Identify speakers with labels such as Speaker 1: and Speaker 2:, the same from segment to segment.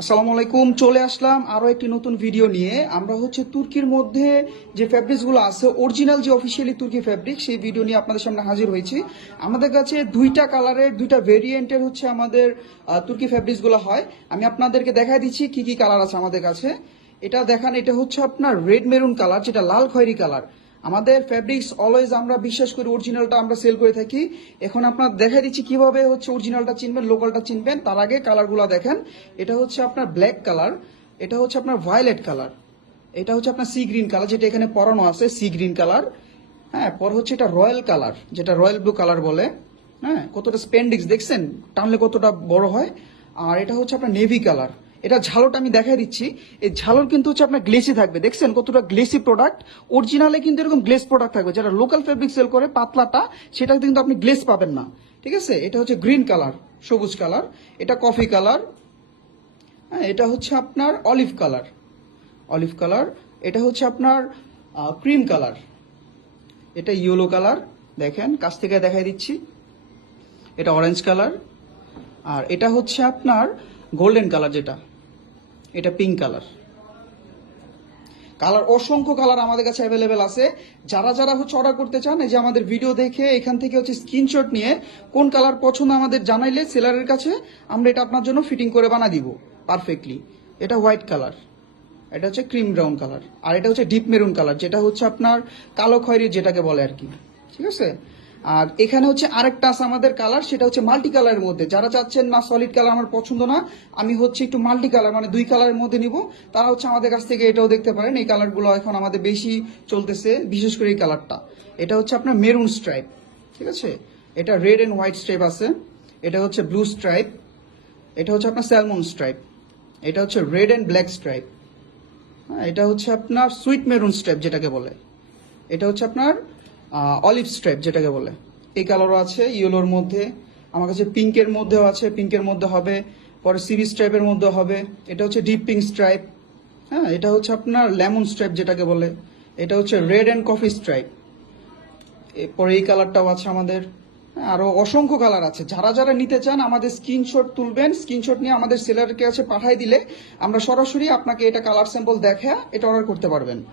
Speaker 1: আসসালামু আলাইকুম, চলে আসলাম আরও একটি নতুন ভিডিও নিয়ে। আমরা হচ্ছে তুর্কির মধ্যে যে ফ্যাব্রিক্সগুলো আছে অরিজিনাল যে অফিসিয়ালি তুর্কি ফ্যাব্রিক সেই ভিডিও নিয়ে আপনাদের সামনে হাজির হয়েছি। আমাদের কাছে দুইটা কালারের দুইটা ভেরিয়েন্টের হচ্ছে আমাদের তুর্কি ফ্যাব্রিক্সগুলো হয়। আমি আপনাদেরকে দেখাই দিচ্ছি কি কি কালার আছে আমাদের কাছে। এটা দেখান, এটা হচ্ছে আপনার রেড মেরুন কালার যেটা লাল খয়েরি কালার আমাদের ফ্যাব্রিক্স অলওয়েজ আমরা বিশ্বাস করি অরিজিনালটা আমরা সেল করে থাকি। এখন আপনার দেখাই দিচ্ছি কীভাবে হচ্ছে অরিজিনালটা চিনবেন লোকালটা চিনবেন। তার আগে কালারগুলো দেখেন। এটা হচ্ছে আপনার ব্ল্যাক কালার এটা হচ্ছে আপনার ভায়োলেট কালার এটা হচ্ছে আপনার সি গ্রিন কালার যেটা এখানে পরানো আছে সি গ্রিন কালার হ্যাঁ পর হচ্ছে এটা রয়্যাল কালার যেটা রয়্যাল ব্লু কালার বলে। হ্যাঁ কতটা স্পেন্ডিক্স দেখছেন? টানলে কতটা বড় হয়। আর এটা হচ্ছে আপনার নেভি কালার এটা ঝালরটা আমি দেখাই দিচ্ছি। এই ঝালর কিন্তু হচ্ছে আপনার গ্লেসি থাকবে। দেখছেন কতটা গ্লেসি প্রোডাক্ট অরিজিনালে কিন্তু এরকম গ্লেস প্রোডাক্ট থাকবে। যেটা লোকাল ফেব্রিক সেল করে, পাতলাটা, সেটা কিন্তু আপনি গ্লেস পাবেন না। ঠিক আছে? এটা হচ্ছে গ্রিন কালার সবুজ কালার এটা কফি কালার হ্যাঁ এটা হচ্ছে আপনার অলিভ কালার অলিভ কালার এটা হচ্ছে আপনার ক্রিম কালার এটা ইয়েলো কালার দেখেন, কাছ থেকে দেখাই দিচ্ছি। এটা অরেঞ্জ কালার আর এটা হচ্ছে আপনার গোল্ডেন কালার যেটা। এটা পিঙ্ক কালার কালার অসংখ্য কালার আমাদের কাছে অ্যাভেলেবেল আছে। যারা যারা হচ্ছে অর্ডার করতে চান, এই যে আমাদের ভিডিও দেখে, এখান থেকে হচ্ছে স্ক্রিনশট নিয়ে কোন কালার পছন্দ আমাদের জানাইলে সেলারের কাছে, আমরা এটা আপনার জন্য ফিটিং করে বানা দিব পারফেক্টলি এটা হোয়াইট কালার এটা হচ্ছে ক্রিম ব্রাউন কালার আর এটা হচ্ছে ডিপ মেরুন কালার যেটা হচ্ছে আপনার কালো খয়েরি যেটাকে বলে আর কি। ঠিক আছে? আর এখানে হচ্ছে আরেকটা আছে আমাদের কালার সেটা হচ্ছে মাল্টি কালারের মধ্যে। যারা চাচ্ছেন, না সলিড কালার আমার পছন্দ না, আমি হচ্ছে একটু মাল্টি কালার মানে দুই কালারের মধ্যে নিব। তারা হচ্ছে আমাদের কাছ থেকে এটাও দেখতে পারেন। এই কালারগুলো এখন আমাদের বেশি চলতেছে, বিশেষ করে এই কালারটা এটা হচ্ছে আপনার মেরুন স্ট্রাইপ ঠিক আছে? এটা রেড এন্ড হোয়াইট স্ট্রাইপ আছে। এটা হচ্ছে ব্লু স্ট্রাইপ এটা হচ্ছে আপনার স্যালমন স্ট্রাইপ এটা হচ্ছে রেড এন্ড ব্ল্যাক স্ট্রাইপ হ্যাঁ এটা হচ্ছে আপনার সুইট মেরুন স্ট্রাইপ যেটাকে বলে। এটা হচ্ছে আপনার অলিভ স্ট্রাইপ যেটাকে বলে। এই কালারও আছে ইয়েলোর মধ্যে। আমার কাছে পিঙ্কের মধ্যেও আছে। পিঙ্কের মধ্যে হবে পরে সিবি স্ট্রাইপের মধ্যে হবে। এটা হচ্ছে ডিপ পিঙ্ক স্ট্রাইপ হ্যাঁ এটা হচ্ছে আপনার লেমন স্ট্রাইপ যেটাকে বলে। এটা হচ্ছে রেড অ্যান্ড কফি স্ট্রাইপ এরপরে এই কালারটাও আছে আমাদের। হ্যাঁ, আরও অসংখ্য কালার আছে। যারা যারা নিতে চান আমাদের স্ক্রিনশট তুলবেন। স্ক্রিনশট নিয়ে আমাদের সেলারের কাছে পাঠাই দিলে আমরা সরাসরি আপনাকে এটা কালার স্যাম্পল দেখে এটা অর্ডার করতে পারবেন।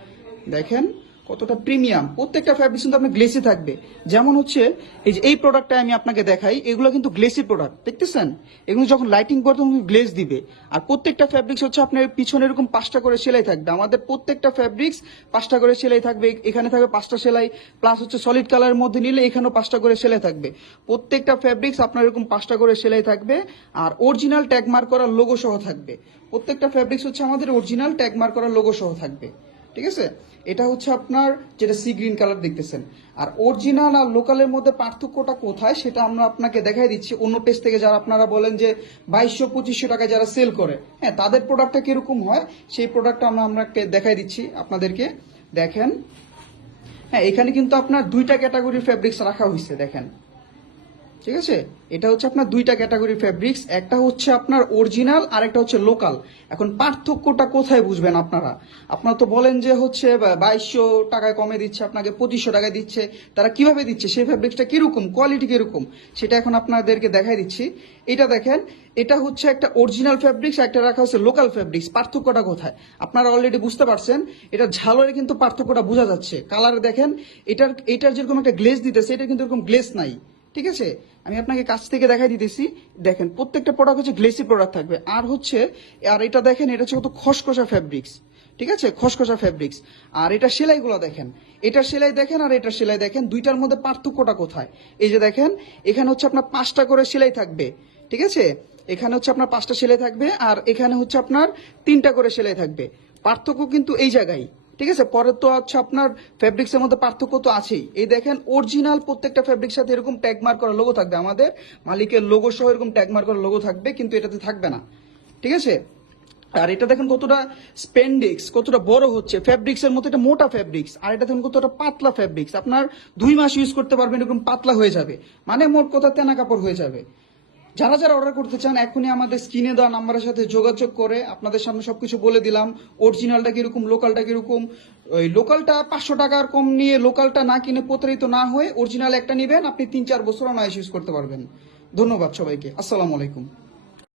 Speaker 1: দেখেন কতটা প্রিমিয়াম প্রত্যেকটা ফ্যাব্রিক কিন্তু আপনার গ্লেসি থাকবে। যেমন হচ্ছে, এই যে এই প্রোডাক্টটা আমি আপনাকে দেখাই, এগুলো কিন্তু গ্লেসি প্রোডাক্ট দেখতেছেন? এগুলো যখন লাইটিং করে তখন গ্লেস দিবে। আর প্রত্যেকটা ফ্যাব্রিক্স হচ্ছে আপনার পিছনে এরকম পাঁচটা করে সেলাই থাকবে। আমাদের প্রত্যেকটা ফ্যাব্রিক্স পাঁচটা করে সেলাই থাকবে, এখানে থাকবে পাঁচটা সেলাই প্লাস হচ্ছে সলিড কালারের মধ্যে নিলে এখানেও পাঁচটা করে সেলাই থাকবে। প্রত্যেকটা ফ্যাব্রিক্স আপনার এরকম পাঁচটা করে সেলাই থাকবে, আর অরিজিনাল ট্যাগ মার্ক করা লোগো সহ থাকবে। প্রত্যেকটা ফ্যাব্রিক্স হচ্ছে আমাদের অরিজিনাল ট্যাগ মার্ক করা লোগো সহ থাকবে। ঠিক আছে? এটা হচ্ছে আপনার যেটা সি গ্রিন কালার দেখতেছেন। আর অরিজিনাল আর লোকালের মধ্যে পার্থক্যটা কোথায় সেটা আমরা আপনাকে দেখাই দিচ্ছি। অন্য পেজ থেকে যারা আপনারা বলেন যে বাইশশো, পঁচিশশো টাকা যারা সেল করে হ্যাঁ তাদের প্রোডাক্টটা কীরকম হয় সেই প্রোডাক্টটা আমরা আপনাকে দেখাই দিচ্ছি আপনাদেরকে। দেখেন হ্যাঁ এখানে কিন্তু আপনার দুইটা ক্যাটাগরির ফ্যাব্রিক্স রাখা হয়েছে দেখেন। ঠিক আছে? এটা হচ্ছে আপনার দুইটা ক্যাটাগরি ফ্যাব্রিক্স একটা হচ্ছে আপনার অরিজিনাল আর একটা হচ্ছে লোকাল এখন পার্থক্যটা কোথায় বুঝবেন আপনারা? আপনারা তো বলেন যে হচ্ছে বাইশশো টাকায় কমে দিচ্ছে, আপনাকে পঁচিশশো টাকায় দিচ্ছে। তারা কীভাবে দিচ্ছে? সেই ফ্যাব্রিক্সটা কীরকম? কোয়ালিটি কীরকম? সেটা এখন আপনাদেরকে দেখাই দিচ্ছি। এটা দেখেন, এটা হচ্ছে একটা অরিজিনাল ফ্যাব্রিক্স একটা রাখা হচ্ছে লোকাল ফ্যাব্রিক্স পার্থক্যটা কোথায়? আপনারা অলরেডি বুঝতে পারছেন, এটা ঝালরে কিন্তু পার্থক্যটা বোঝা যাচ্ছে। কালারে দেখেন, এটার এটার যেরকম একটা গ্লেজ দিতেছে এটা কিন্তু এরকম গ্লেজ নাই। ঠিক আছে? আমি আপনাকে কাছ থেকে দেখাই দিতেছি। দেখেন, প্রত্যেকটা প্রোডাক্ট হচ্ছে গ্লেসি প্রোডাক্ট থাকবে। আর হচ্ছে, আর এটা দেখেন, এটা হচ্ছে কত খসখসা ফ্যাব্রিক্স ঠিক আছে? খসখসা ফ্যাব্রিক্স আর এটা সেলাইগুলো দেখেন। এটার সেলাই দেখেন আর এটার সেলাই দেখেন, দুইটার মধ্যে পার্থক্যটা কোথায়? এই যে দেখেন, এখানে হচ্ছে আপনার পাঁচটা করে সেলাই থাকবে। ঠিক আছে? এখানে হচ্ছে আপনার পাঁচটা সেলাই থাকবে আর এখানে হচ্ছে আপনার তিনটা করে সেলাই থাকবে। পার্থক্য কিন্তু এই জায়গায়। ঠিক আছে? পরে তো হচ্ছে আপনার ফেব্রিক্স এর মধ্যে পার্থক্য তো আছেই। এই দেখেন অরিজিনাল প্রত্যেকটা ফেব্রিক সাথে এরকম ট্যাগ মার্ক করা লোগো থাকবে। আমাদের মালিকের লোগো সহ এরকম ট্যাগ মার্ক করা লোগো থাকবে, কিন্তু এটাতে থাকবে না। ঠিক আছে? আর এটা দেখেন কতটা স্পেন্ডিক্স কতটা বড় হচ্ছে। ফ্যাব্রিক্স এর মধ্যে এটা মোটা ফ্যাব্রিক্স আর এটা দেখেন কতটা পাতলা ফ্যাব্রিক্স আপনার দুই মাস ইউজ করতে পারবেন, এরকম পাতলা হয়ে যাবে। মানে মোট কথা তেনা কাপড় হয়ে যাবে। যারা যারা অর্ডার করতে চান, এখনই আমাদের স্ক্রিনে দেওয়া নাম্বারের সাথে যোগাযোগ করে আপনাদের সামনে সবকিছু বলে দিলাম। অরিজিনালটা কীরকম লোকালটা কীরকম? ওই লোকালটা পাঁচশো টাকার কম নিয়ে লোকালটা না কিনে প্রতারিত না হয়ে অরিজিনাল একটা নেবেন, আপনি তিন চার বছর অনায়াস ইউজ করতে পারবেন। ধন্যবাদ সবাইকে। আসসালামু আলাইকুম।